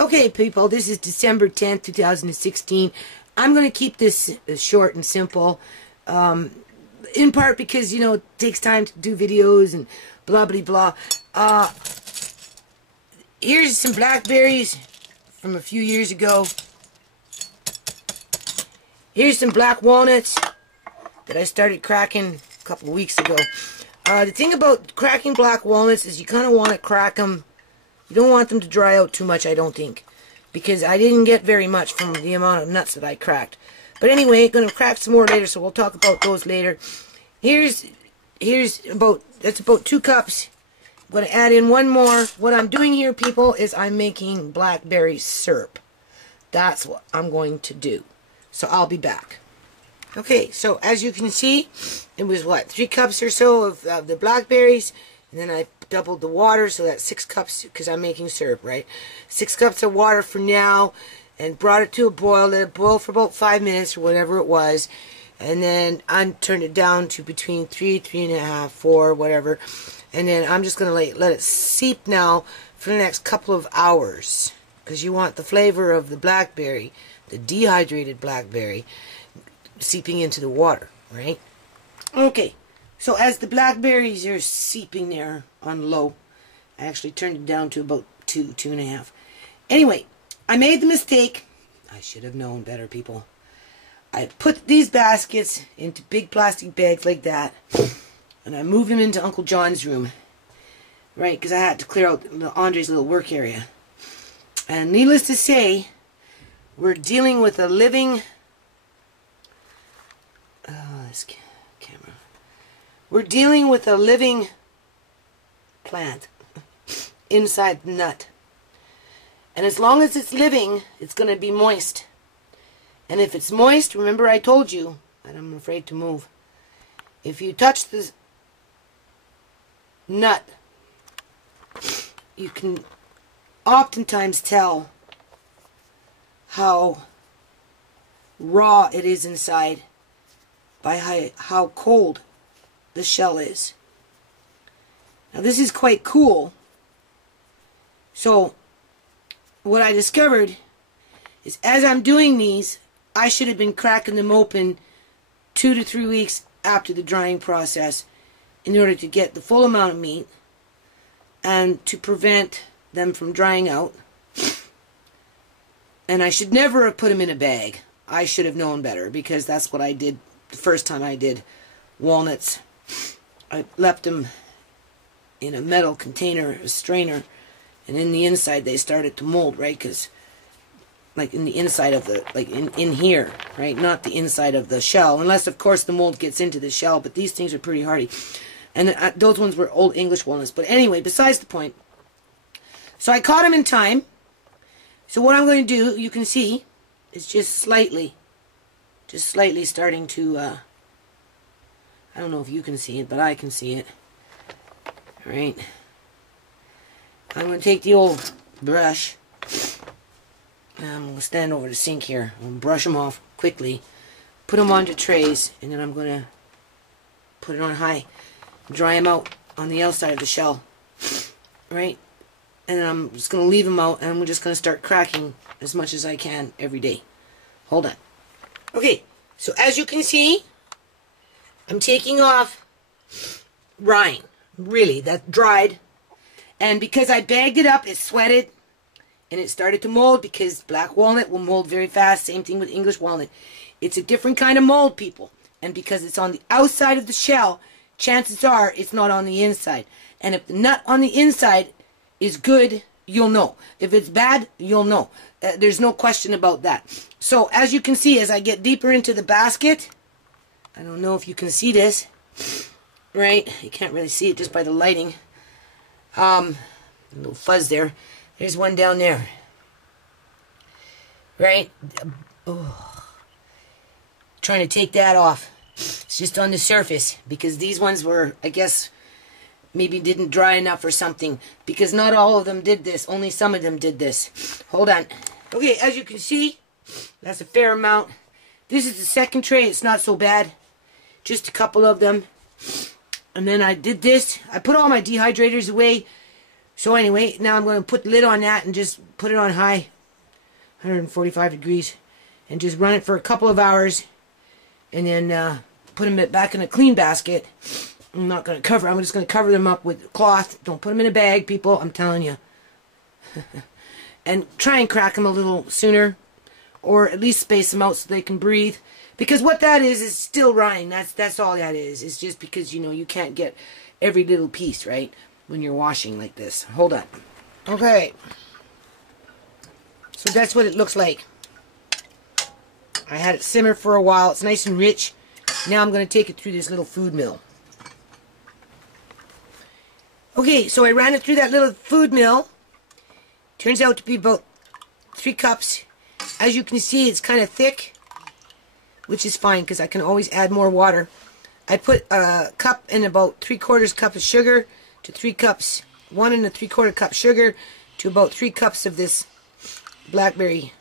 Okay, people, this is December 10th, 2016. I'm going to keep this short and simple, in part because, you know, it takes time to do videos and blah, blah, blah. Here's some blackberries from a few years ago. Here's some black walnuts that I started cracking a couple of weeks ago. The thing about cracking black walnuts is you kind of want to crack them. You don't want them to dry out too much, I don't think, because I didn't get very much from the amount of nuts that I cracked. But anyway, I'm going to crack some more later, so we'll talk about those later. That's about 2 cups. I'm going to add in one more. What I'm doing here, people, is I'm making blackberry syrup. That's what I'm going to do. So I'll be back. Okay, so as you can see, it was what, 3 cups or so of the blackberries, and then I doubled the water, so that's 6 cups, because I'm making syrup, right? 6 cups of water for now, and brought it to a boil. Let it boil for about 5 minutes, or whatever it was, and then I turned it down to between 3, 3.5, 4, whatever, and then I'm just going to let it seep now for the next couple of hours, because you want the flavor of the blackberry, the dehydrated blackberry, seeping into the water, right? Okay. So as the blackberries are seeping there on low, I actually turned it down to about 2, 2.5. Anyway, I made the mistake. I should have known better, people. I put these baskets into big plastic bags like that, and I moved them into Uncle John's room, right, because I had to clear out Andre's little work area. And needless to say, we're dealing with a living... this camera. We're dealing with a living plant inside the nut. And as long as it's living, it's going to be moist. And if it's moist, remember I told you, and I'm afraid to move, if you touch this nut, you can oftentimes tell how raw it is inside by how cold the shell is. Now this is quite cool. So what I discovered is as I'm doing these, I should have been cracking them open 2 to 3 weeks after the drying process in order to get the full amount of meat and to prevent them from drying out. And I should never have put them in a bag. I should have known better, because that's what I did the first time I did walnuts. I left them in a metal container, a strainer, and in the inside they started to mold, right? Because, like in the inside of the, like in here, right? Not the inside of the shell, unless of course the mold gets into the shell, but these things are pretty hardy. And those ones were old English walnuts. But anyway, besides the point. So I caught them in time. So what I'm going to do, you can see, is just slightly starting to, I don't know if you can see it, but I can see it. Alright. I'm going to take the old brush, and I'm going to stand over the sink here. I'm going to brush them off quickly, put them onto trays, and then I'm going to put it on high, dry them out on the outside of the shell. Right? And then I'm just going to leave them out, and I'm just going to start cracking as much as I can every day. Hold on. Okay, so as you can see, I'm taking off rind. Really, that dried. And because I bagged it up, it sweated, and it started to mold, because black walnut will mold very fast. Same thing with English walnut. It's a different kind of mold, people. And because it's on the outside of the shell, chances are it's not on the inside. And if the nut on the inside is good, you'll know. If it's bad, you'll know. There's no question about that. So as you can see, as I get deeper into the basket, I don't know if you can see this, right? You can't really see it just by the lighting. A little fuzz there. There's one down there, right? Oh. Trying to take that off. It's just on the surface, because these ones were, I guess, maybe didn't dry enough or something, because not all of them did this, only some of them did this. Hold on. Okay, as you can see, that's a fair amount. This is the second tray. It's not so bad, just a couple of them. And then I did this. I put all my dehydrators away So anyway, now I'm going to put the lid on that and just put it on high, 145 degrees, and just run it for a couple of hours, and then put them back in a clean basket. I'm not going to cover. I'm just going to cover them up with cloth. Don't put them in a bag, people. I'm telling you. And try and crack them a little sooner, or at least space them out so they can breathe. Because what that is still rotting. That's all that is. It's just because, you know, you can't get every little piece, right, when you're washing like this. Hold on. Okay. So that's what it looks like. I had it simmer for a while. It's nice and rich. Now I'm going to take it through this little food mill. Okay, so I ran it through that little food mill. Turns out to be about 3 cups. As you can see, it's kind of thick, which is fine because I can always add more water. I put a cup and about 3/4 cup of sugar to 3 cups, 1 3/4 cup sugar to about 3 cups of this blackberry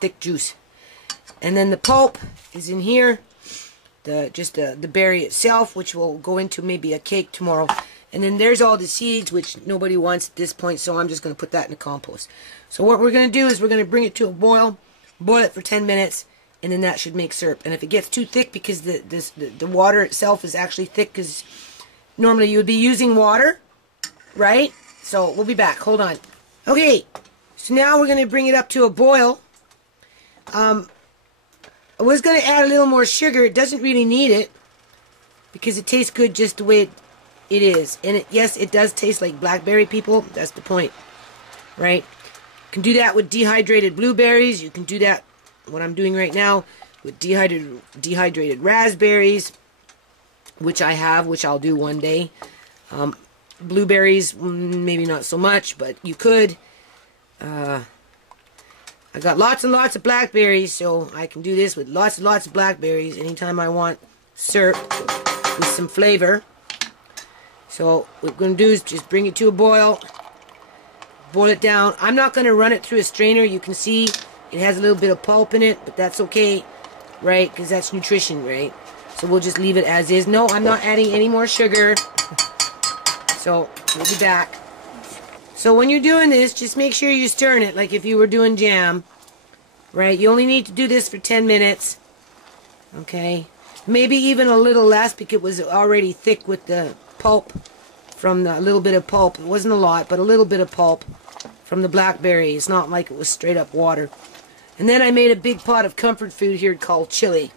thick juice. And then the pulp is in here, just the berry itself, which will go into maybe a cake tomorrow. And then there's all the seeds, which nobody wants at this point, so I'm just going to put that in the compost. So what we're going to do is we're going to bring it to a boil it for 10 minutes, and then that should make syrup. And if it gets too thick, because the water itself is actually thick, because normally you would be using water, right? So we'll be back. Hold on. Okay, so now we're going to bring it up to a boil. I was going to add a little more sugar. It doesn't really need it, because it tastes good just the way it is. And yes, it does taste like blackberry, people. That's the point, right? You can do that with dehydrated blueberries. You can do that, what I'm doing right now, with dehydrated raspberries, which I have, which I'll do one day. Blueberries, maybe not so much, but you could. I got lots and lots of blackberries, so I can do this with lots and lots of blackberries anytime I want syrup with some flavor. So what we're going to do is just bring it to a boil it down. I'm not going to run it through a strainer. You can see it has a little bit of pulp in it, but that's okay, right? Because that's nutrition, right? So we'll just leave it as is. No, I'm not adding any more sugar. So we'll be back. So when you're doing this, just make sure you're stirring it like if you were doing jam, right? You only need to do this for 10 minutes, okay? Maybe even a little less because it was already thick with the pulp from the little bit of pulp. It wasn't a lot, but a little bit of pulp from the blackberry. It's not like it was straight up water. And then I made a big pot of comfort food here called chili.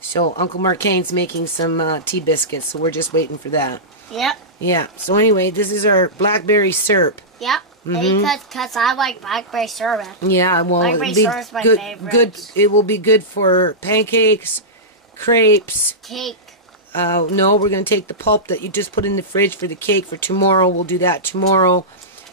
So Uncle Marcane's making some tea biscuits, so we're just waiting for that. Yep. Yeah, so anyway, this is our blackberry syrup. Yep. Because I like blackberry syrup. Yeah, well, blackberry syrup's my favorite. Good. It will be good for pancakes, crepes. Cake. No, we're going to take the pulp that you just put in the fridge for the cake for tomorrow. We'll do that tomorrow.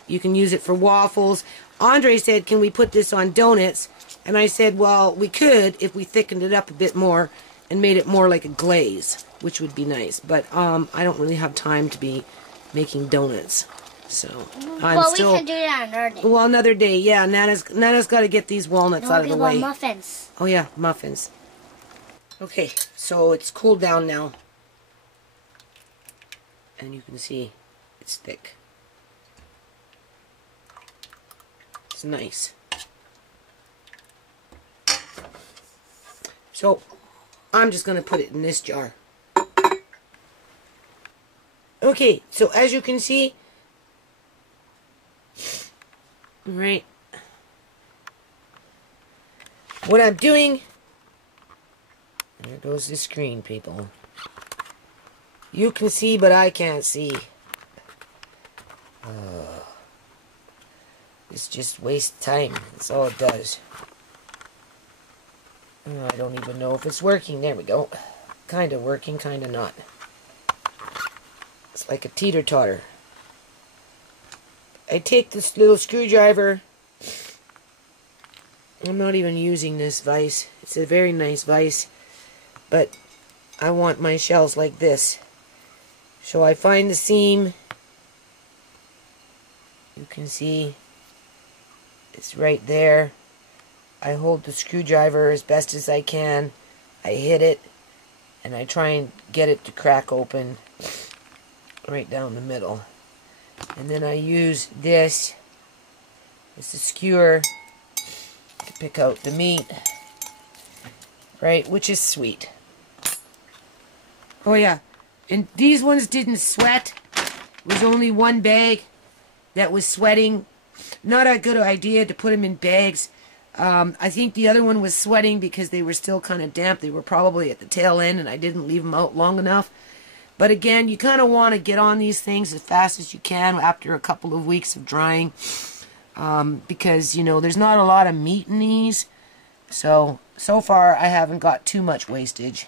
You can use it for waffles. Andre said, can we put this on donuts? And I said, well, we could if we thickened it up a bit more and made it more like a glaze, which would be nice. But I don't really have time to be making donuts. So we can do that another day. Well, another day, yeah. Nana's got to get these walnuts out of the way. Muffins. Oh yeah, muffins. Okay, so it's cooled down now. And you can see it's thick. It's nice. So I'm just going to put it in this jar. Okay, so as you can see, right, what I'm doing, there goes the screen, people. You can see, but I can't see. This just wastes time. That's all it does. I don't even know if it's working. There we go. Kind of working, kind of not. It's like a teeter-totter. I take this little screwdriver. I'm not even using this vise. It's a very nice vise. But I want my shells like this. So I find the seam. You can see it's right there. I hold the screwdriver as best as I can. I hit it and I try and get it to crack open. right down the middle. And then I use this as a skewer to pick out the meat, right, which is sweet. Oh yeah, and these ones didn't sweat. It was only one bag that was sweating. Not a good idea to put them in bags. I think the other one was sweating because they were still kind of damp. They were probably at the tail end and I didn't leave them out long enough. But again, you kind of want to get on these things as fast as you can after a couple of weeks of drying. Because, you know, there's not a lot of meat in these. So far I haven't got too much wastage.